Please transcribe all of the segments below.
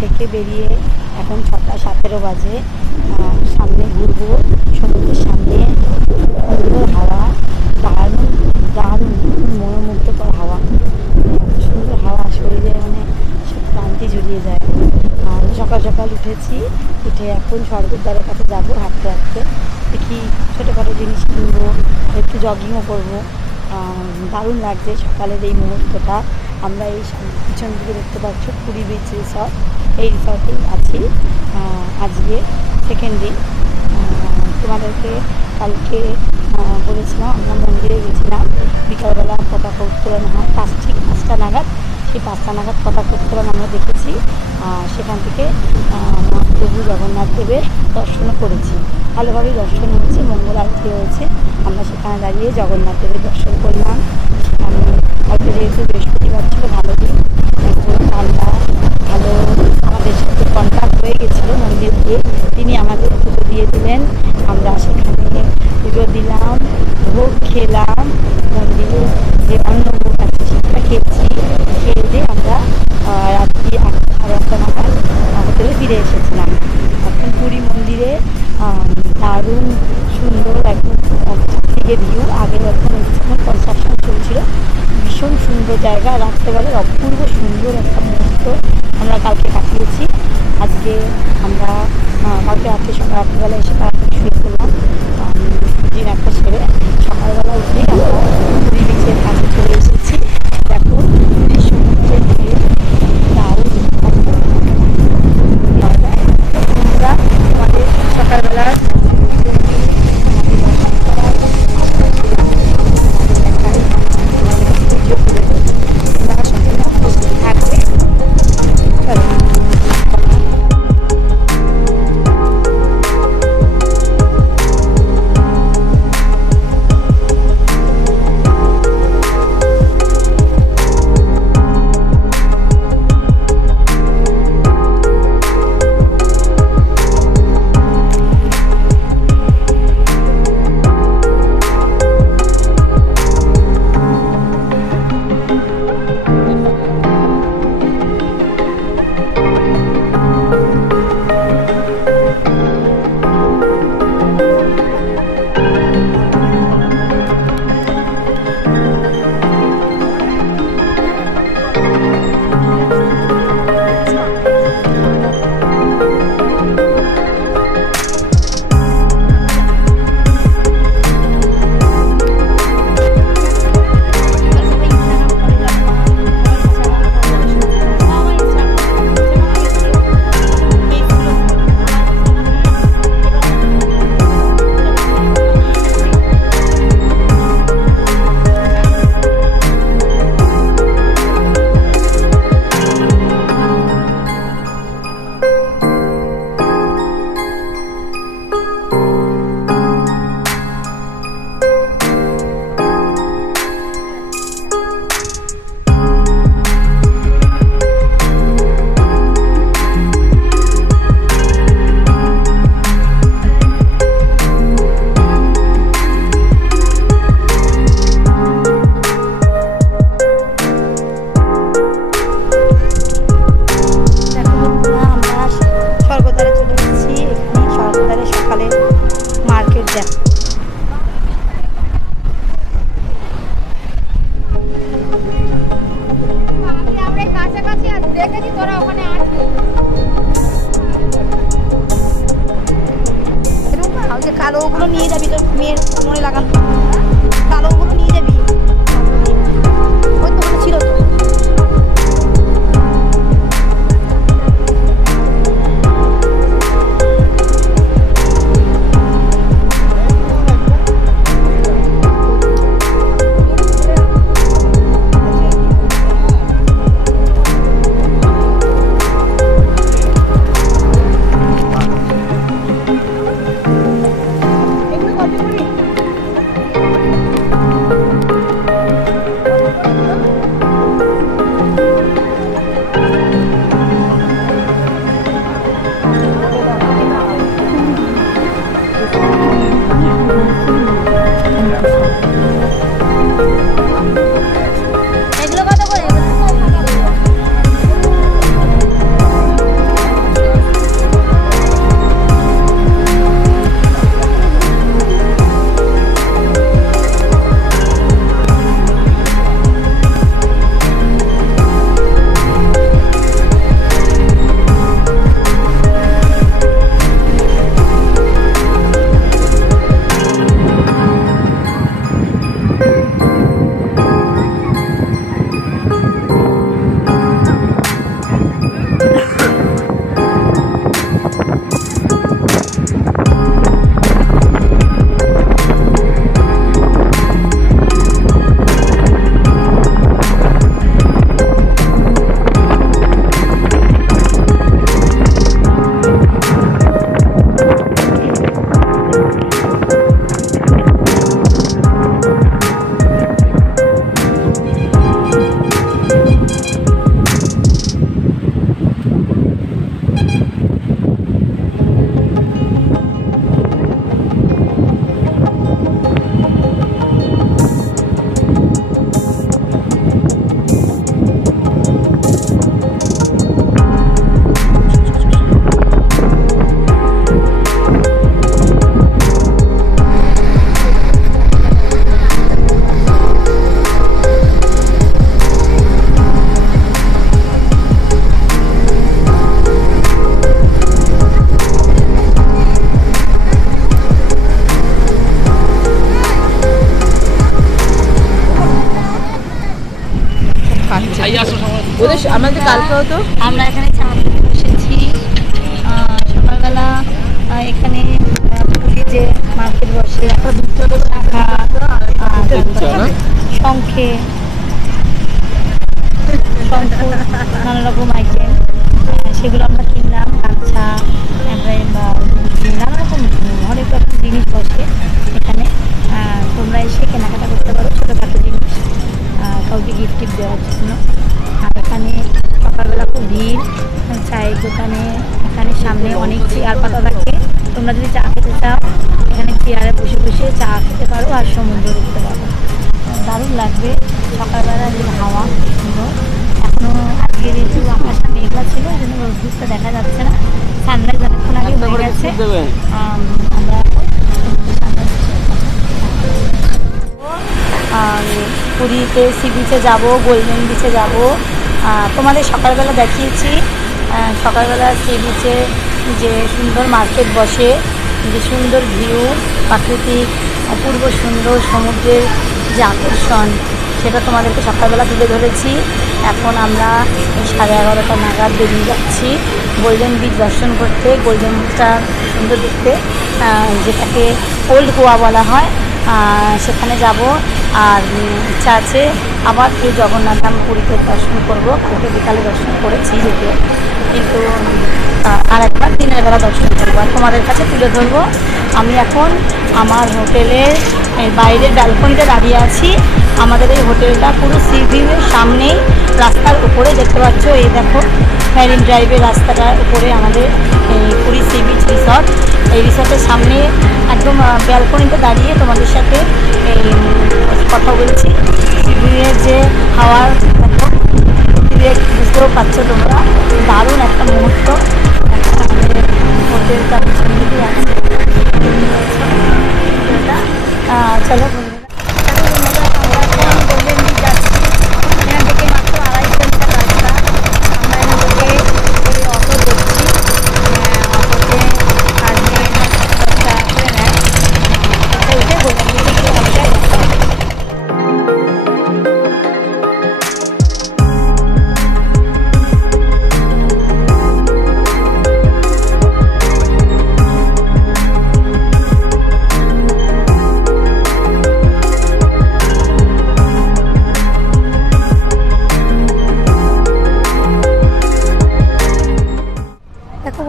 থেকে বেরিয়ে এখন 6টা 17 বাজে। সামনে ঘুরবো, সমুদ্রের সামনে সুন্দর হাওয়া, দারুণ দারুণ মনোমুগ্ধকর হাওয়া, সুন্দর হাওয়া, শরীরে মানে সব ক্লান্তি জড়িয়ে যায়। সকাল সকাল উঠেছি, উঠে এখন স্বর্গদ্বারের কাছে যাবো, হাঁটতে হাঁটতে দেখি ছোটোখাটো জিনিস কিনবো, একটু জগিংও করবো। দারুণ লাগছে সকালের এই মুহূর্তটা। আমরা এই পিছন দিকে দেখতে পাচ্ছ পুরী বিচ রিসর্ট, এই রিসর্টেই আছি। আজকে সেকেন্ড দিন। তোমাদেরকে কালকে বলেছিলাম আমরা মন্দিরে গেছিলাম, বিকালবেলা পতাকা উত্তোলন হয় ঠিক 5টা নাগাদ। সেই 5টা নাগাদ পতাকা উত্তোলন আমরা দেখেছি। সেখান থেকে মহাপ্রভু জগন্নাথ দেবের দর্শনও করেছি, ভালোভাবেই দর্শন হয়েছে, মঙ্গল আরতি হয়েছে। আমরা সেখানে দাঁড়িয়ে জগন্নাথ দেবের দর্শন করলাম। সেখানে কালকে যেহেতু বৃহস্পতিবার ছিল, ভালো দিন, একজন পান্ডা ভালো আমাদের সাথে কন্ট্যাক্ট হয়ে গেছিলো মন্দির দিয়ে, তিনি আমাদের পুজো দিয়ে দিলেন। আমরা সেখানে পুজো দিলাম, ভোগ খেলাম, মন্দিরে যে অন্ন ভোগ আছে সেটা খেয়েছি। খেয়ে দিয়ে আমরা রাত্রি 8:30 নাগাদ হোটেলে ফিরে এসেছিলাম। এখন পুরী মন্দিরে দারুণ সুন্দর একদম চারদিকে ভিউ। আগে যখন যখন কনস্ট্রাকশন চলছিল, ভীষণ সুন্দর জায়গা, রাত্রেবেলার অপূর্ব সুন্দর একটা মুহূর্ত আমরা কালকে কাটিয়েছি। আজকে আমরা কালকে রাত্রিবেলা এসে তাড়াতাড়ি শুয়ে পড়লাম, দিন একটা সেরে সকালবেলা উঠেই আমরা পুরী বিচের কাছে চলে এসেছি। দেখো পুরী সমুদ্রের ঢেউ দারুণ। আমরা আমাদের সকালবেলা কালোগুলো নিয়ে যাবি, তোর মেয়ের মনে লাগান, কালোগুলো নিয়ে যাবি, ওই তো ছিল তো। আমাদের কালকে হতো। আমরা এখানে চা খেতে বসেছি সকালবেলা। এখানে পুরী যে মার্কেট বসে শাখা শঙ্খে নানা রকম আইটেম, সেগুলো আমরা কিনলাম। আচ্ছা, নানা রকম অনেক রকম জিনিস বসে এখানে। তোমরা এসে কেনাকাটা করতে পারো, ছোটোখাটো জিনিস কাউকে গিফট দেওয়ার জন্য। আর এখানে সকালবেলা খুব ভিড় চায়ের দোকানে। এখানে সামনে অনেক চেয়ার পাতা থাকে, তোমরা যদি চা খেতে চাও এখানে চেয়ারে বসে বসে চা খেতে পারো আর সমুদ্র দেখতে পারো। দারুণ লাগবে সকালবেলা যে হাওয়া সুন্দর। এখনও আজকে যেহেতু আকাশটা মেঘলা ছিল ওই জন্য রোদ্দুরটা দেখা যাচ্ছে না। সানরাইজ অনেকক্ষণ আগে হয়ে গেছে। আমরা পুরীতে সি বিচে যাবো, গোল্ডেন বিচে যাব। তোমাদের সকালবেলা দেখিয়েছি সকালবেলা সি বিচে যে সুন্দর মার্কেট বসে, যে সুন্দর ভিউ, প্রাকৃতিক অপূর্ব সুন্দর সমুদ্রের যে আকর্ষণ, সেটা তোমাদেরকে সকালবেলা তুলে ধরেছি। এখন আমরা 11:30 নাগাদ বেরিয়ে যাচ্ছি গোল্ডেন বিচ দর্শন করতে। গোল্ডেন বিচটা সুন্দর দেখতে, যেটাকে ওল্ড গোয়া বলা হয়, সেখানে যাব। আর ইচ্ছা আছে আবার কেউ জগন্নাথ ধাম পুরীতে দর্শন করব। কালকে বিকালে দর্শন করেছি যদিও, কিন্তু আর একবার দিনের বেলা দর্শন করবো আর তোমাদের কাছে তুলে ধরবো। আমি এখন আমার হোটেলের বাইরের ব্যালকনিতে দাঁড়িয়ে আছি। আমাদের এই হোটেলটা পুরো সি ভিউয়ের সামনেই, রাস্তার উপরে দেখতে পাচ্ছ। এই দেখো মেরিন ড্রাইভের রাস্তাটার উপরে আমাদের এই পুরী সি বিচ রিসর্ট। এই রিসর্টের সামনে একদম ব্যালকনিতে দাঁড়িয়ে তোমাদের সাথে এই কথা বলছি। সি ভিউয়ের যে হাওয়ার দেখো, বুঝতেও পারছো তোমরা, দারুণ একটা মুহূর্ত। আমাদের হোটেলটা পিছনে আছে, চলো গোল্ডেন বিচ যাচ্ছি। এখান থেকে মাত্র 2.5 কিলোমিটার রাস্তা। আমরা এখান থেকে এই অটো ধরছি। অটোতে আজকে 10 টাকা করে নেয়। উঠে গোল্ডেন বিচে অটোটায় যেতে হবে।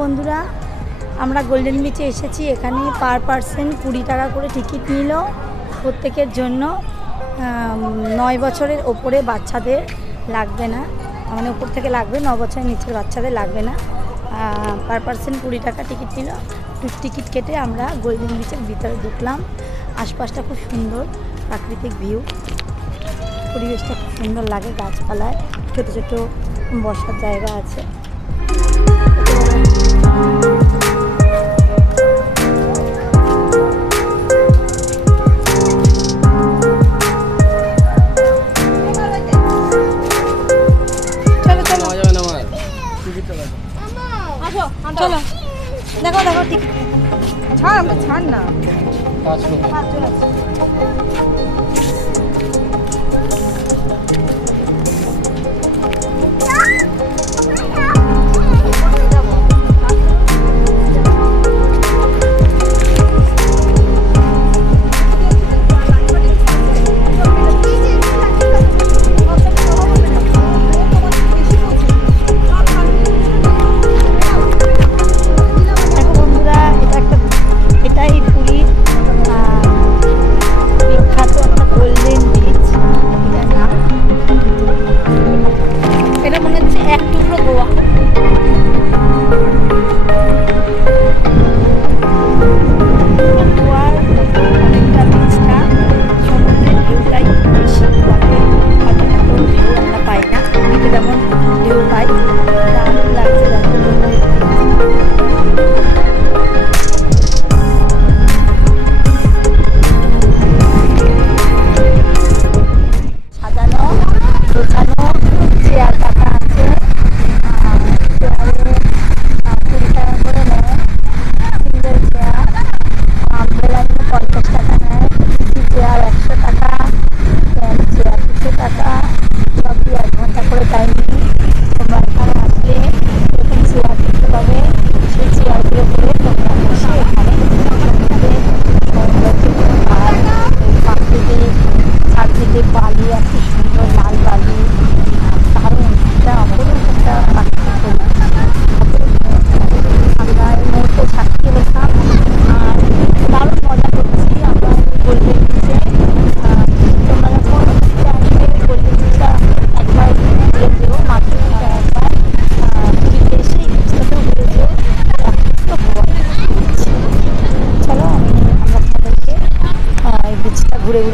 বন্ধুরা, আমরা গোল্ডেন বিচে এসেছি। এখানে পার পারসন 20 টাকা করে টিকিট নিল প্রত্যেকের জন্য। 9 বছরের ওপরে বাচ্চাদের লাগবে না, মানে ওপর থেকে লাগবে, 9 বছরের নিচের বাচ্চাদের লাগবে না। পার পারসন 20 টাকা টিকিট নিল। টিকিট কেটে আমরা গোল্ডেন বিচের ভিতরে ঢুকলাম। আশপাশটা খুব সুন্দর, প্রাকৃতিক ভিউ, পরিবেশটা খুব সুন্দর লাগে। গাছপালায় ছোটো ছোটো বসার জায়গা আছে। চলো দেখো দেখো, টিকিট ছাড়, আমরা ছাড় না, 5 জন আছে। এটাই পুরীর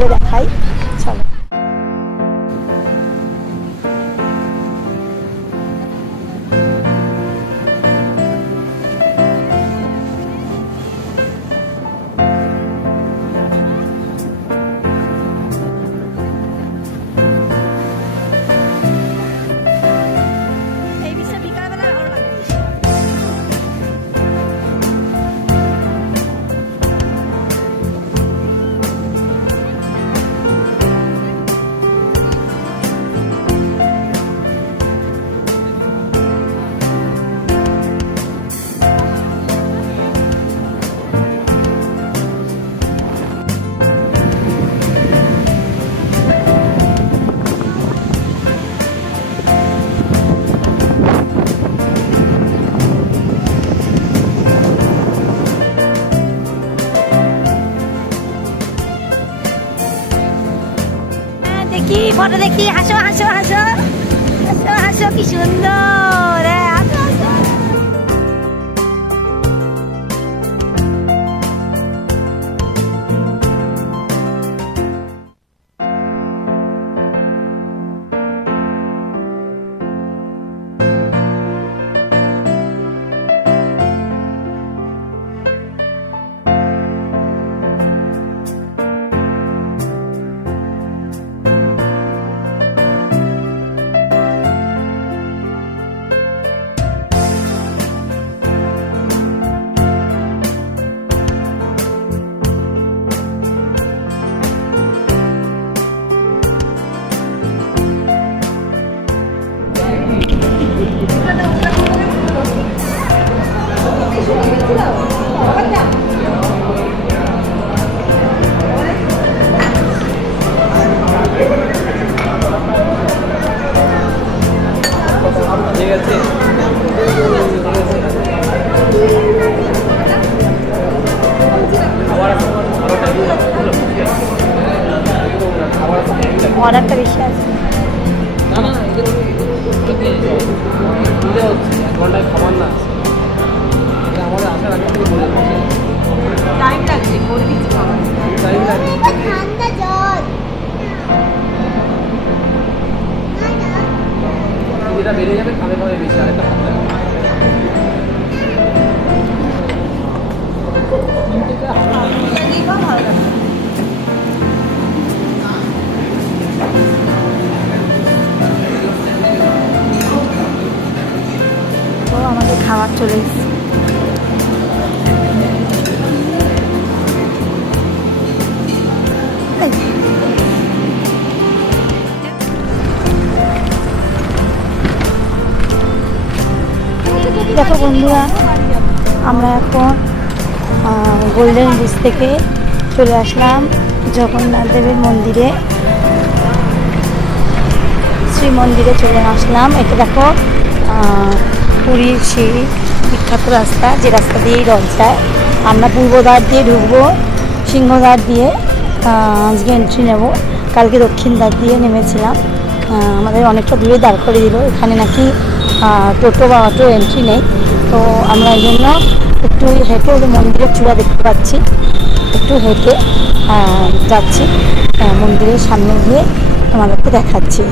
ঘুরে দেখাই, চলো। দেখি ফটো দেখি, হাসো হাসো হাসো হাসো হাসো, কি সুন্দর। হাসো হাসো। অর্ডারটা বেশি আছে না, না ঘন্টায় খাবার না, আমাদের আসার আগে থেকে বলে টাইম লাগছে, করে দিচ্ছি খাবার, টাইম লাগছে। ঠান্ডা জল এটা বেড়ে যাবে, খাবে খাবে বেশি, আরেকটা ভালো লাগবে। তো আমাদের খাবার চলে এসেছে। দেখো বন্ধুরা, আমরা এখন গোল্ডেন ব্রিজ থেকে চলে আসলাম জগন্নাথ দেবের মন্দিরে, শ্রী মন্দিরে চলে আসলাম। এটা দেখো পুরীর সেই বিখ্যাত রাস্তা, যে রাস্তা দিয়েই রথ যায়। আমরা পূর্বদ্বার দিয়ে ঢুকবো, সিংহদ্বার দিয়ে আজকে এন্ট্রি নেব। কালকে দক্ষিণ দ্বার দিয়ে নেমেছিলাম, আমাদের অনেকটা দূরে দাঁড় করে দিল। এখানে নাকি টোটো বা অটো এন্ট্রি নেই, তো আমরা এই জন্য একটু হেঁটে ওদের মন্দিরের চূড়া দেখতে পাচ্ছি, একটু হেঁটে যাচ্ছি, মন্দিরের সামনে গিয়ে তোমাদেরকে দেখাচ্ছি।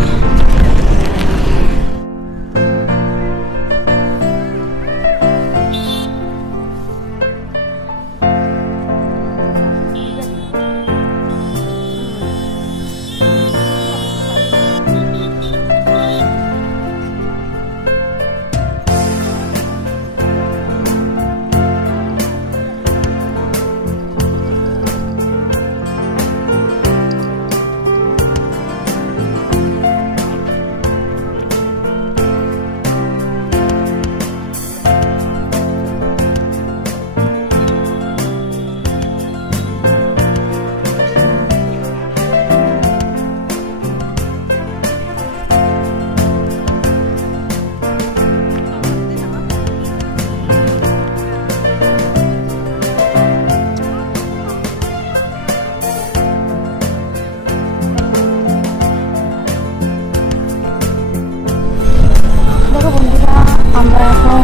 আমরা এখন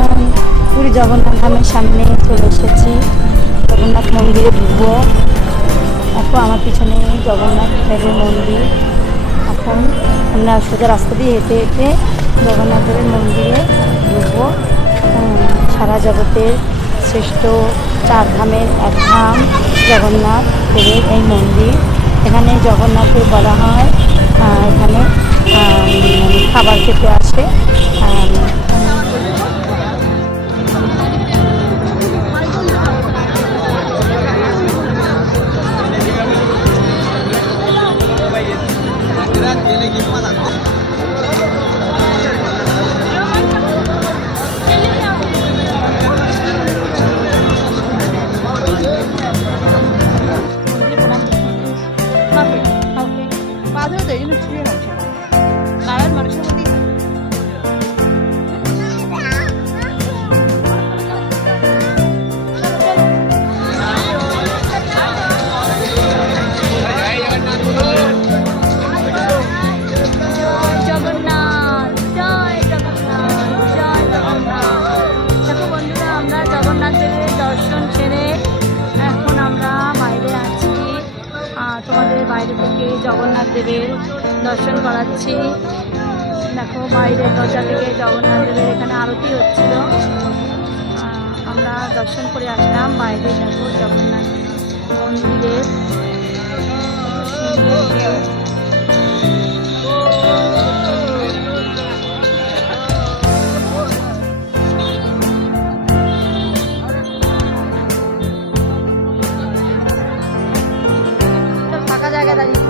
পুরী জগন্নাথ ধামের সামনে চলে এসেছি, জগন্নাথ মন্দিরে ঢুকবো। দেখো আমার পিছনে জগন্নাথ দেবের মন্দির। এখন আমরা সোজা রাস্তা দিয়ে হেঁটে হেঁটে জগন্নাথ দেবের মন্দিরে ঢুকবো। সারা জগতের শ্রেষ্ঠ 4 ধামের এক ধাম জগন্নাথ দেবের এই মন্দির। এখানে জগন্নাথের বলা হয় এখানে খাবার খেতে আসে। তোমাদের বাইরে থেকে জগন্নাথ দেবের দর্শন করাচ্ছি। দেখো বাইরের দরজা থেকে জগন্নাথ দেবের এখানে আরতি হচ্ছিল, আমরা দর্শন করে আসলাম। বাইরে দেখো জগন্নাথ মন্দিরের ফাঁকা জায়গা দাঁড়িয়ে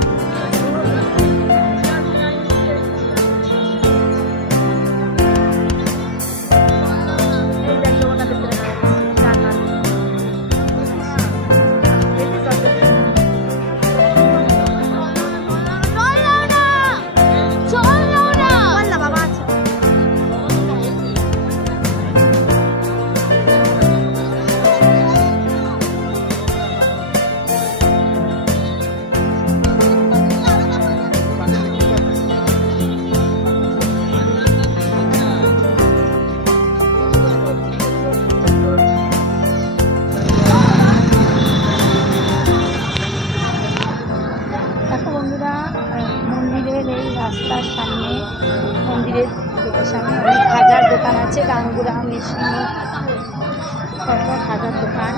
মন্দিরের এই রাস্তার সামনে, মন্দিরের সামনে অনেক খাজার দোকান আছে, গাঙ্গুরা মেশিন, কত খাজার দোকান।